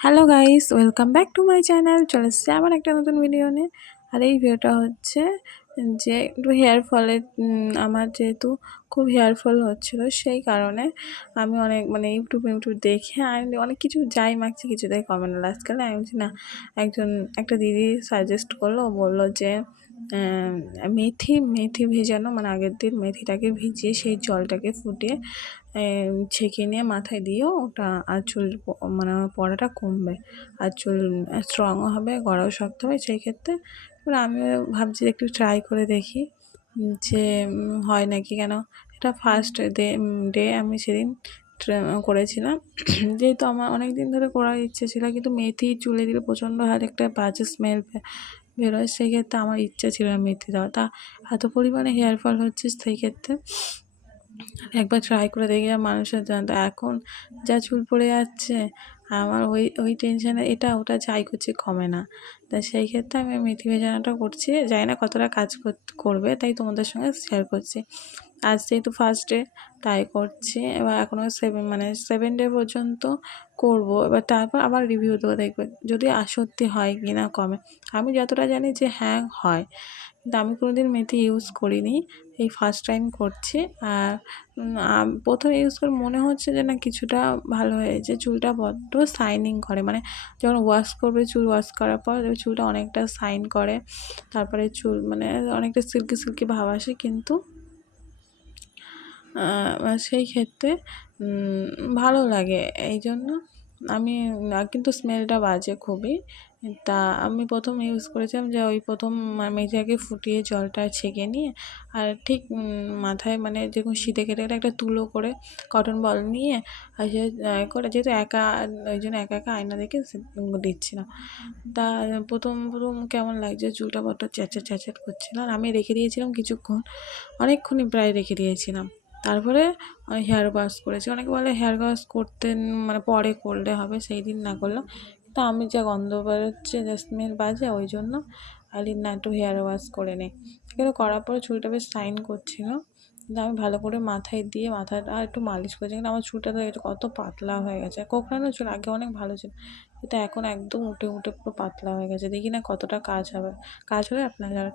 Hello guys, welcome back to my channel. চলে এসেছি আবার একটা নতুন ভিডিও নিয়ে। আর এই ভিডিওটা হচ্ছে যে একটু হেয়ার ফলের আমার যেহেতু খুব হেয়ার ফল হচ্ছিলো, সেই কারণে আমি অনেক ইউটিউব দেখে আমি অনেক কিছু যাই মাখছি, কিছুতেই কমে না। লাস্টকালে আমি বলছি না, একটা দিদি সাজেস্ট করলো, বললো যে মেথি মেথি ভেজানো, আগের দিন মেথিটাকে ভিজিয়ে সেই জলটাকে ফুটিয়ে ছেঁকে নিয়ে মাথায় দিয়েও ওটা আর চুল পড়াটা কমবে, আর চুল স্ট্রংও হবে, গড়াও শক্ত হবে। সেই ক্ষেত্রে এবার আমিও ভাবছি একটু ট্রাই করে দেখি যে হয় নাকি। কেন, এটা ফার্স্ট ডে আমি সেদিন করেছিলাম। যেহেতু আমার অনেক দিন ধরে করার ইচ্ছে ছিল, কিন্তু মেথি চুলে দিলে প্রচণ্ড হারে একটা বাজে স্মেল বেরোয়। সেই ক্ষেত্রে আমার ইচ্ছা ছিল না মেথি দেওয়া, তা এত পরিমাণে হেয়ার ফল হচ্ছে, সেই ক্ষেত্রে একবার ট্রাই করে দেখি। আর মানুষের জানতো এখন যা চুল পড়ে যাচ্ছে, আমার ওই ওই টেনশানে এটা ওটা যাই করছি কমে না। তা সেই ক্ষেত্রে আমি মেথি ভেজানোটা করছি, জানি না কতটা কাজ করবে, তাই তোমাদের সঙ্গে শেয়ার করছি। আজ যেহেতু ফার্স্ট ডে তাই করছি। এবার এখনও 7 ডে পর্যন্ত করব। এবার তারপর আবার রিভিউ দেবো, দেখবে যদি সত্যি হয় কি না কমে। আমি যতটা জানি যে হ্যাঁ হয়, কিন্তু আমি কোনোদিন মেথি ইউজ করিনি, এই ফার্স্ট টাইম করছি। আর প্রথমে ইউজ করে মনে হচ্ছে যে না, কিছুটা ভালো হয়েছে। চুলটা বড্ড শাইনিং করে, যখন ওয়াশ করবে, চুল ওয়াশ করার পর চুলটা অনেকটা শাইন করে, তারপরে চুল অনেকটা সিল্কি সিল্কি ভাব আসে। কিন্তু সেই ক্ষেত্রে ভালো লাগে, এই জন্য আমি কিন্তু স্মেলটা বাজে খুবই। তা আমি প্রথম ইউজ করেছিলাম যে ওই প্রথম মেথিটাকে ফুটিয়ে জলটা ছেঁকে নিয়ে, আর ঠিক মাথায় যেরকম শীতে কেটে কেটে একটা তুলো করে কটন বল নিয়ে, আর সে করে, যেহেতু একা, ওই জন্য একা একা আয়না দেখে দিচ্ছিলাম। তা প্রথম প্রথম কেমন লাগছে, চুলটা বড্ড চ্যাটচ্যাট চ্যাটচ্যাট করছিল। আর আমি রেখে দিয়েছিলাম কিছুক্ষণ, অনেকক্ষণই প্রায় রেখে দিয়েছিলাম। তারপরে হেয়ার ওয়াশ করেছি। অনেকে বলে হেয়ার ওয়াশ করতে পরে করলে হবে, সেই দিন না করলাম। কিন্তু আমি যা গন্ধ বেরোচ্ছে, যা স্মেল বাজে, ওই জন্য না, একটু হেয়ার ওয়াশ করে নেই। কিন্তু করার পরে চুলটা বেশ শাইন করছিল। কিন্তু আমি ভালো করে মাথায় দিয়ে মাথাটা একটু মালিশ করেছি, কিন্তু আমার চুলটা তো একটু কত পাতলা হয়ে গেছে। কোঁকড়ানো চুল, আগে অনেক ভালো ছিল, কিন্তু এখন একদম উঠে উঠে পুরো পাতলা হয়ে গেছে। দেখি না কতটা কাজ হবে আপনার যারা